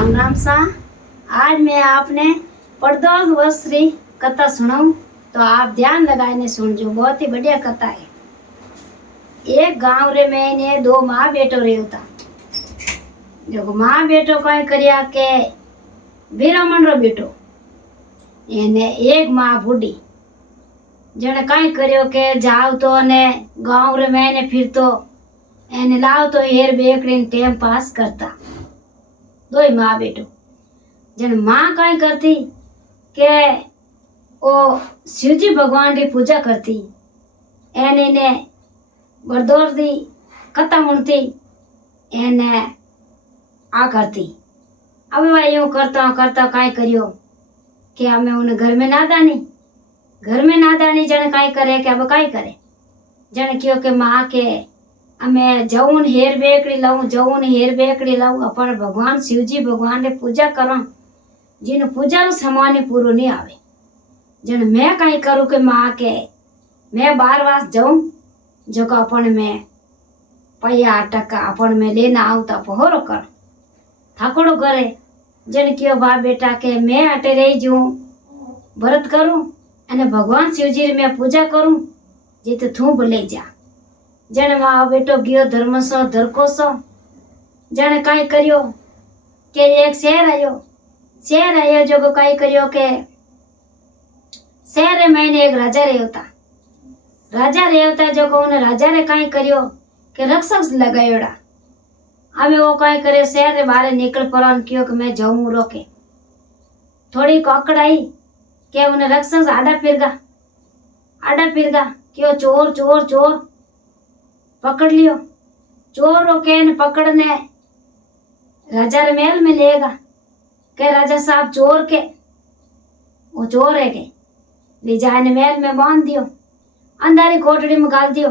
राम राम सा। आज मैं आपने प्रदोष वर्षरी कथा सुनाऊं, तो आप ध्यान लगाने सुनजो। बहुत ही बढ़िया कथा है। एक गांव रे में ने दो माँ बेटो रहो था। जो माँ बेटो कई करिया के ब्राह्मण रो बेटो एने एक माँ बूढ़ी जने कई करियो के जाव तो ने गांव रे में ने फिर तो एने लाव तो हेर बेकड़ी टाइम पास करता। दो माँ बेटो जन माँ कई करती के ओ शिवजी भगवान की पूजा करती, एने ने बरदोर दी कथा मुनती, एने आ करती। अब वह यूं करता कई करियो कि हमें उन्हें घर में नादानी जन कई करे कि अब कई करे जन क्यों के माँ के हमें जऊन हेर बेकड़ी लाऊं अपन भगवान शिवजी भगवान ने पूजा करूं, जिन पूजा रो समान पूरो नहीं आवे। जन मैं कई करूं के माँ के मैं बार वास जाऊं जो का अपन में पैया टका अपन में लेना आऊं तो पहोरो कर ठाकुरो करे। जन क्यों बा बेटा के मैं अटे रही जूं व्रत करूं अने भगवान शिवजी री मैं पूजा करूं जी तो थू भले जा। जन माँ बेटो गयो धर्म सो धरको सो। जन कई करियो के एक शहर आयो जो को कई करियो के शहर में एक राजा रहता जो को उन्हें राजा ने कई करियो के रक्षक लगायोड़ा। हमें वो कई करे शहर रे बाहर निकल पड़न क्यों कि मैं जाऊं रोके थोड़ी ककड़ आई के उन्हें रक्षक आड़ा फिरगा क्यों चोर पकड़ लियो। चोर रोके न पकड़ने राजा रे महल में लेगा के राजा साहब चोर के वो चोर है के ले जाने महल में बांध दियो, अंधारी कोठड़ी में गाल दियो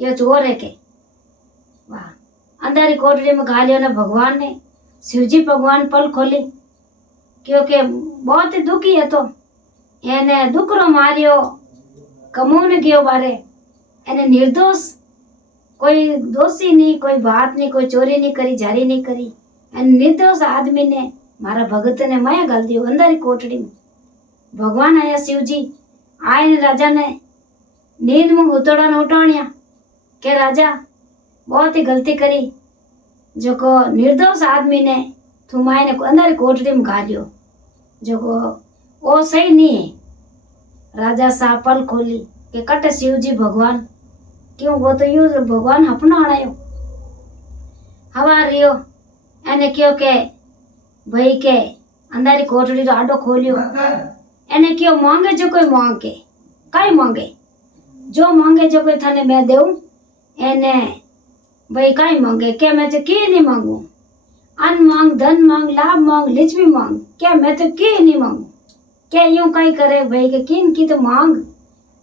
कि वो चोर है के। वाह अंधारी कोठड़ी में गालियो ना भगवान ने शिवजी भगवान पल खोली क्योंकि बहुत ही दुखी है तो एने दुखरो मारियो कमोने गयो बारे एने निर्दोष कोई दोषी नहीं, कोई बात नहीं, कोई चोरी नहीं करी, जारी नहीं करी, निर्दोष आदमी ने मारा भगत ने माया गाल दियो अंदर कोठड़ी में। भगवान आया शिवजी आए ने राजा ने नींद में उतोड़ा न उठाणिया के राजा बहुत ही गलती करी जो को निर्दोष आदमी ने थुमाए ने अंदर कोठड़ी में गालियो जो को वो सही नहीं है। राजा साहब पल खोली के कट शिवजी भगवान क्यों वो तो यूं भगवान अपना आयो हवा रियो एने क्यों के भाई के अंदर कोठड़ी तो आडो खोलियो एने क्यों मांगे जो कोई मांगे कई मांगे जो मांगे जो कोई थाने मैं देऊं एने भाई कई मांगे क्या मैं तो की नहीं मांगू अन्न मांग धन मांग लाभ मांग लिचवी मांग क्या मैं तो की नहीं मांगू क्या यूं कई करे भाई के किन की तो मांग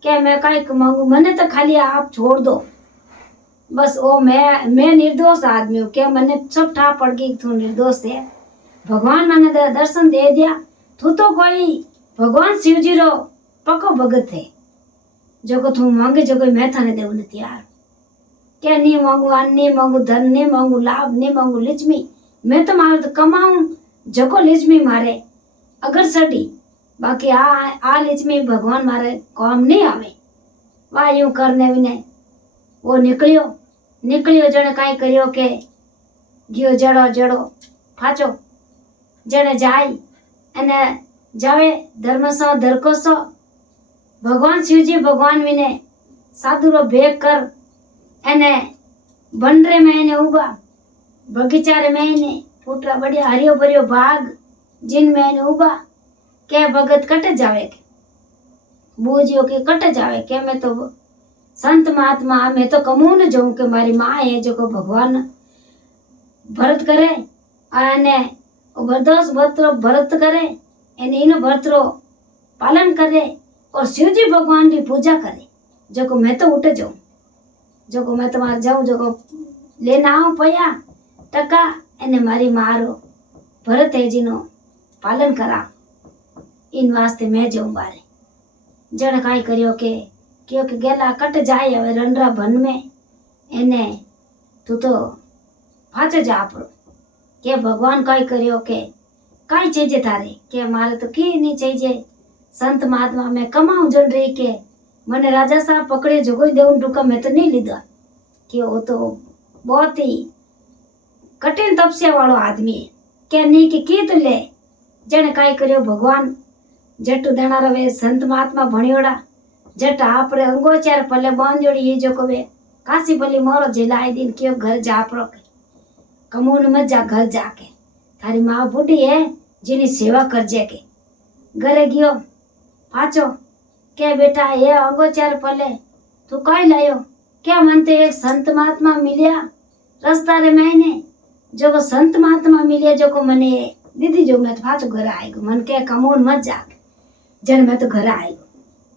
क्या मैं कई मांगू मने तो खाली आप छोड़ दो बस ओ मैं निर्दोष आदमी हूँ क्या मने सब ठा पड़ गई तू निर्दोष है। भगवान मैंने दर्शन दे दिया तू तो कोई भगवान शिवजी रो पक्को भगत है जो को तू मांगे जो कोई मैं थाने देव तैयार क्या नहीं मांगू अन्न नहीं मांगू धन नहीं मांगू लाभ नहीं मांगू लिचमी मैं तो मारे तो कमाऊं जो को लिचमी मारे अगर सड़ी बाकी आ लिचमी भगवान मारे काम नहीं आवे। वाह यूं करने भी नहीं वो निकलियो जने कई करियो के गियो जड़ो फाचो जने जाई अने जावे धर्म सो धरको सो। भगवान शिवजी भगवान विने साधु रो भेग कर अने बनरे में ने उबा बगीचा रे में ने फूटरा बढ़िया हरियो भरियो बाग जिन में ने उबा के भगत कट जावे के बूझियो के कट जावे के मैं तो संत महात्मा मैं तो कमू न जाऊं के मारी माँ है जो को भगवान भरत करे अने बरदोस भरत करे एने इन भरत रो पालन करे और शिवजी भगवान की पूजा करे जो को मैं तो उठ जाऊं जो को मैं तुम्हारे जाऊं जो को लेना आऊं पया टका एने मारी मारो भरत है जिनो पालन करा इन वास्ते मैं जाऊं बारे जन काई करियो के क्योंकि गेला कट जाए हवे रंडरा बन में एने तू तो फाचे जा आपरो के भगवान कई करियो के काई चाहिए थारे के मारे तो की नहीं चाहिए संत महात्मा में कमाऊं जन रही के मैंने राजा साहब पकड़े जो कोई देवन टूका मैं तो नहीं लीधा कि वो तो बहुत ही कठिन तपस्या वालो आदमी है क्या नहीं कि की तो ले जने काई करियो भगवान जट देना रवे संत महात्मा भणियोड़ा जट आपरे अंगोचार पले बांधोड़ी ये जो कवे काशी पली मोरो जिलाई दिन क्यों घर जा पड़ो कमून मत जा घर जाके थारी माँ बूढ़ी है जिनी सेवा कर जे के घरे गयो पाचो के बेटा ये अंगोचार पले तू कई लायो क्या मनते एक संत महात्मा मिलिया रस्ता रे मैंने जो वो संत महात्मा मिलिया जो को मने दीदी जो मैं तो पाचो घर आएगो मन के कमून मत जा जन मैं तो घर आएगो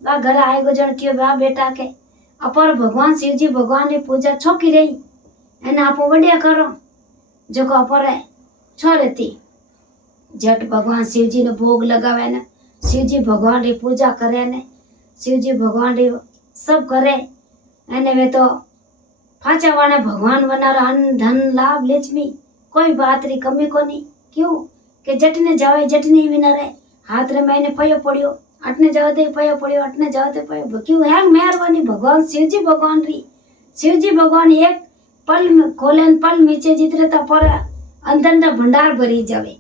वा घर आएगो जन क्यों बा बेटा के अपर भगवान शिव जी भगवान की पूजा छोकी रही एने आपो बढ़िया करो जो को अपर है छोरे थी जट भगवान शिव जी ने भोग लगावे ने शिव जी भगवान की पूजा करे ने शिव जी भगवान की सब करे एने वे तो फाचा वाने भगवान बना अन्न धन लाभ लक्ष्मी कोई बात री कमी को नहीं क्यों के जटने जावे जटने भी न रहे हाथ रे मैंने पयो पड़ियो अटने जाओ दे पयो पड़ियो अटने जाओ दे पयो क्यों है मेहरबानी भगवान शिव जी भगवान री शिव जी भगवान एक पल में खोले पल नीचे जितरे ता पर अंदर भंडार भरी जावे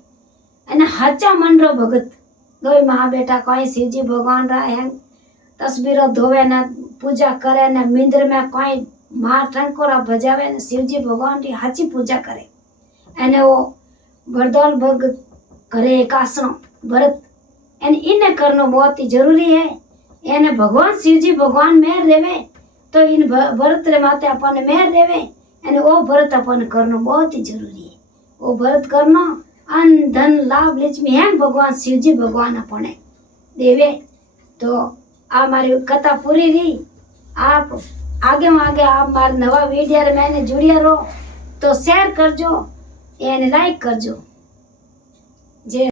અને હાચા મનરો ભગત ગઈ મા બેટા કોઈ શિવજી ભગવાન રા હે તસવીરો ધોવે ને પૂજા કરે ને મિંદ્ર में કોઈ मां टंकोरा बजावे ने शिवजी भगवान की हाची पूजा करे एने वो बरदौल भगत करे एक आश्रम व्रत एने इने करनो बहुत ही जरूरी है एने भगवान शिवजी भगवान मेहर रेवे तो इन व्रत रे माते अपन मेहर रेवे एने वो व्रत अपन करनो बहुत ही जरूरी है वो व्रत करनो अन्न धन लाभ लक्ष्मी है भगवान शिवजी भगवान अपने देवे तो आ मारी कथा पूरी रही आप आगे आप मारे नवा वीडियो रे मैंने जुड़िया रहो तो शेयर करजो एने लाइक करजो। जय